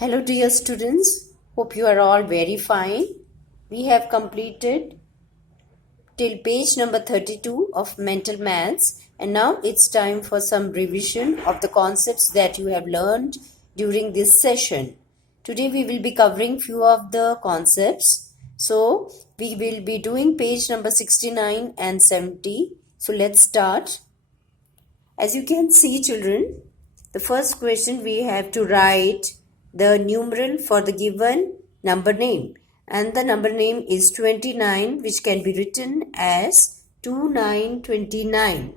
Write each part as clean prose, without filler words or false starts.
Hello dear students, hope you are all very fine. We have completed till page number 32 of mental maths, and now it's time for some revision of the concepts that you have learned during this session. Today we will be covering few of the concepts. So we will be doing page number 69 and 70. So let's start. As you can see, children, the first question we have to write the numeral for the given number name, and the number name is 29, which can be written as 2929.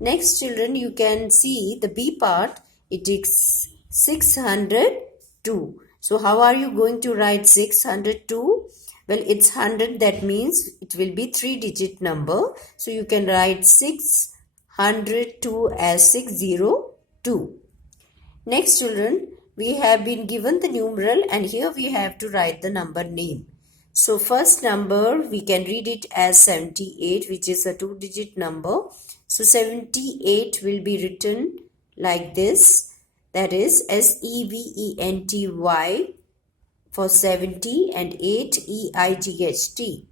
Next, children, you can see the B part, it is 602. So how are you going to write 602? Well, it's 100, that means it will be 3-digit number. So you can write 602 as 602. Next, children, we have been given the numeral, and here we have to write the number name. So first number, we can read it as 78, which is a 2-digit number. So 78 will be written like this, that is SEVENTY for 70 and 8 EIGHT.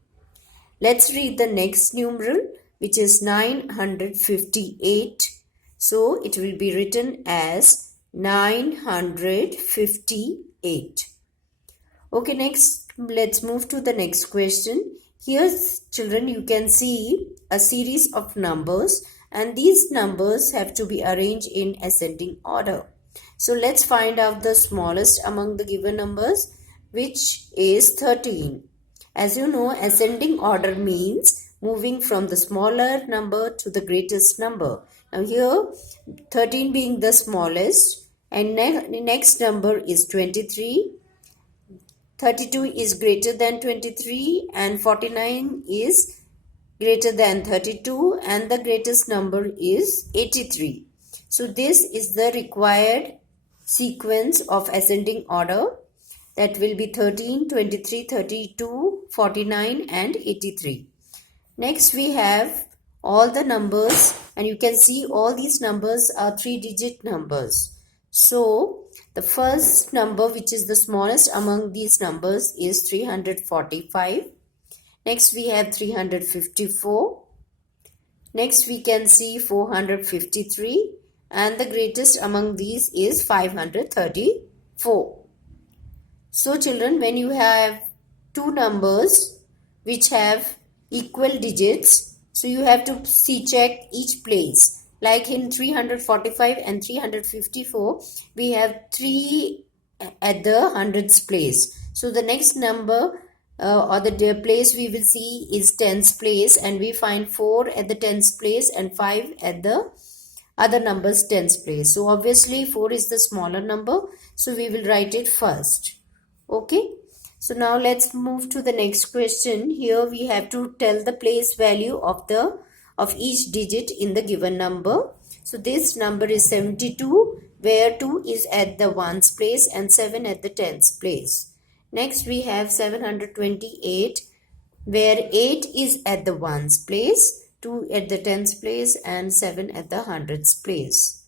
Let's read the next numeral, which is 958. So it will be written as 958. Okay, next let's move to the next question. Here, children, you can see a series of numbers, and these numbers have to be arranged in ascending order. So let's find out the smallest among the given numbers, which is 13. As you know, ascending order means moving from the smaller number to the greatest number. Now here, 13 being the smallest, and next number is 23. 32 is greater than 23, and 49 is greater than 32, and the greatest number is 83. So this is the required sequence of ascending order, that will be 13, 23, 32, 49 and 83. Next we have all the numbers, and you can see all these numbers are 3-digit numbers. So the first number, which is the smallest among these numbers, is 345. Next we have 354. Next we can see 453, and the greatest among these is 534. So children, when you have two numbers which have equal digits, so you have to check each place. Like in 345 and 354, we have 3 at the hundreds place. So the next number or the place we will see is tens place, and we find 4 at the tens place and 5 at the other numbers tens place. So obviously 4 is the smaller number, so we will write it first. Okay. So now let's move to the next question. Here we have to tell the place value of each digit in the given number. So this number is 72, where 2 is at the ones place and 7 at the tens place. Next we have 728, where 8 is at the ones place, 2 at the tens place and 7 at the hundreds place.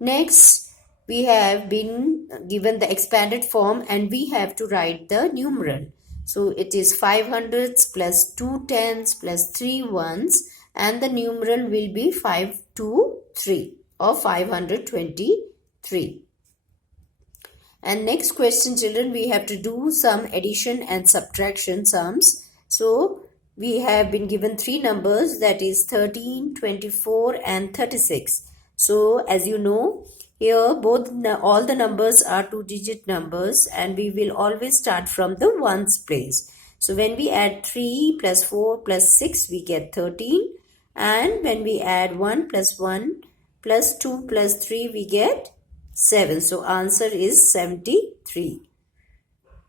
Next we have been given the expanded form, and we have to write the numeral. So it is 5 hundreds plus 2 tens plus 3 ones, and the numeral will be 523 or 523. And next question, children, we have to do some addition and subtraction sums. So we have been given 3 numbers, that is 13, 24 and 36. So as you know, here all the numbers are 2-digit numbers, and we will always start from the ones place. So when we add 3 plus 4 plus 6, we get 13. And when we add 1 plus 1 plus 2 plus 3, we get 7. So answer is 73.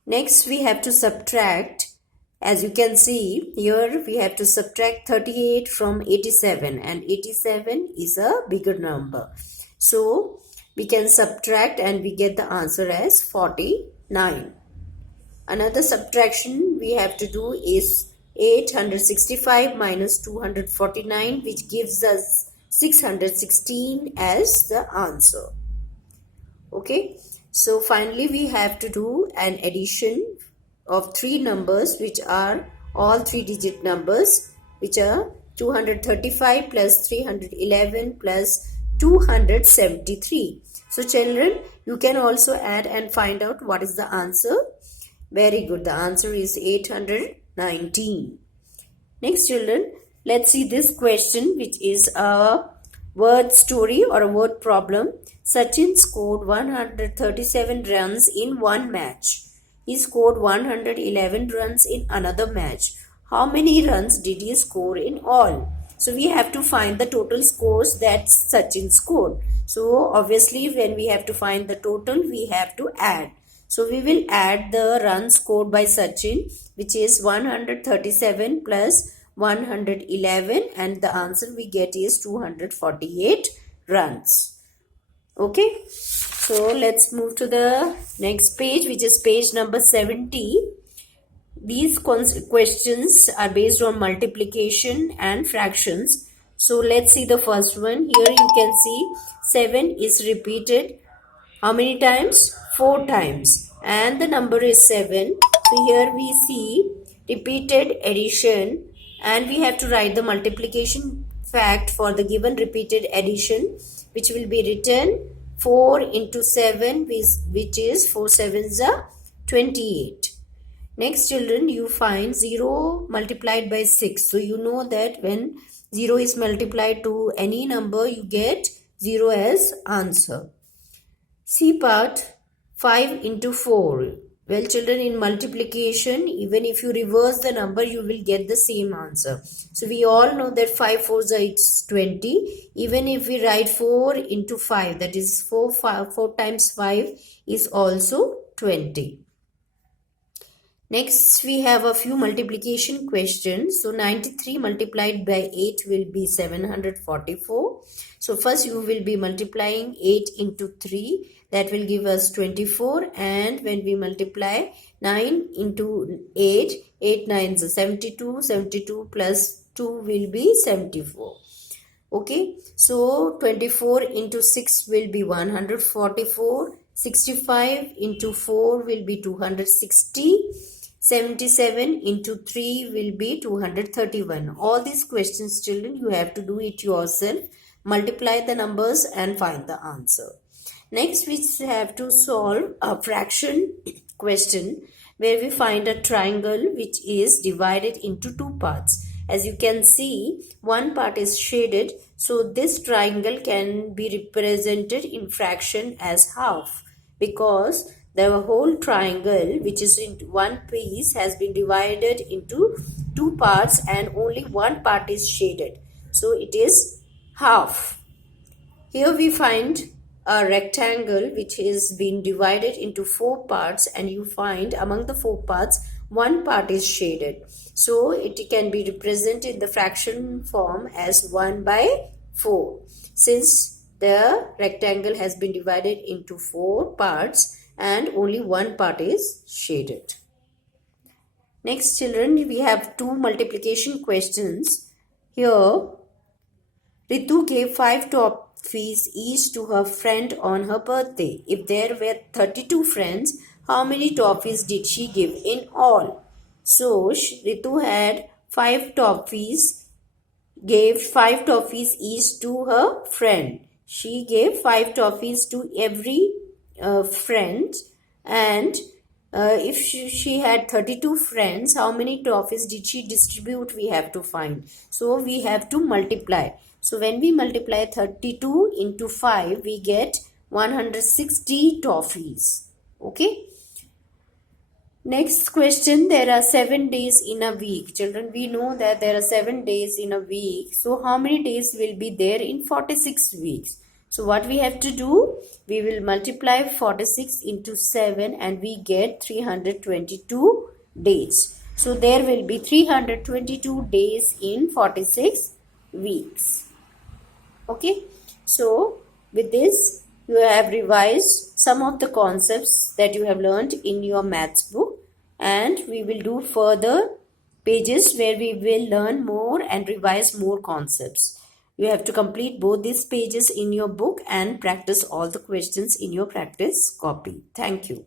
Next we have to subtract. As you can see here, we have to subtract 38 from 87, and 87 is a bigger number. So we can subtract and we get the answer as 49. Another subtraction we have to do is 865 minus 249, which gives us 616 as the answer. Okay. So finally we have to do an addition of three numbers which are all three-digit numbers, which are 235 plus 311 plus 273. So children, you can also add and find out what is the answer. Very good. The answer is 819. Next children, let's see this question, which is a word story or a word problem. Sachin scored 137 runs in one match. He scored 111 runs in another match. How many runs did he score in all? So we have to find the total scores that Sachin scored. So obviously when we have to find the total, we have to add. So we will add the runs scored by Sachin, which is 137 plus 111, and the answer we get is 248 runs. Okay, so let's move to the next page, which is page number 70. These questions are based on multiplication and fractions. So let's see the first one. Here you can see 7 is repeated how many times? 4 times. And the number is 7. So here we see repeated addition, and we have to write the multiplication fact for the given repeated addition, which will be written 4 into 7, which is 4 sevens are 28. Next children, you find 0 multiplied by 6. So you know that when 0 is multiplied to any number, you get 0 as answer. C part, 5 into 4. Well children, in multiplication, even if you reverse the number, you will get the same answer. So we all know that 5 4s is 20. Even if we write 4 into 5, that is 4 times 5 is also 20. Next, we have a few multiplication questions. So 93 multiplied by 8 will be 744. So first you will be multiplying 8 into 3. That will give us 24. And when we multiply 9 into 8, 8 9s are 72. 72 plus 2 will be 74. Okay, so 24 into 6 will be 144. 65 into 4 will be 260. 77 into 3 will be 231. All these questions, children, you have to do it yourself. Multiply the numbers and find the answer. Next, we have to solve a fraction question where we find a triangle which is divided into two parts. As you can see, one part is shaded. So this triangle can be represented in fraction as half, because the whole triangle, which is in one piece, has been divided into two parts and only one part is shaded. So it is half. Here we find a rectangle which has been divided into four parts, and you find among the four parts, one part is shaded. So it can be represented in the fraction form as 1 by 4. Since the rectangle has been divided into four parts and only one part is shaded. Next children, we have two multiplication questions. Here, Ritu gave 5 toffees each to her friend on her birthday. If there were 32 friends, how many toffees did she give in all? So, Ritu had 5 toffees, gave 5 toffees each to her friend. She gave 5 toffees to every friend, and if she had 32 friends, how many toffees did she distribute? We have to find. So we have to multiply. So when we multiply 32 into 5, we get 160 toffees. Okay. Next question, there are 7 days in a week. Children, we know that there are 7 days in a week. So how many days will be there in 46 weeks? So what we have to do, we will multiply 46 into 7 and we get 322 days. So there will be 322 days in 46 weeks. Okay. So with this, you have revised some of the concepts that you have learned in your maths book, and we will do further pages where we will learn more and revise more concepts. You have to complete both these pages in your book and practice all the questions in your practice copy. Thank you.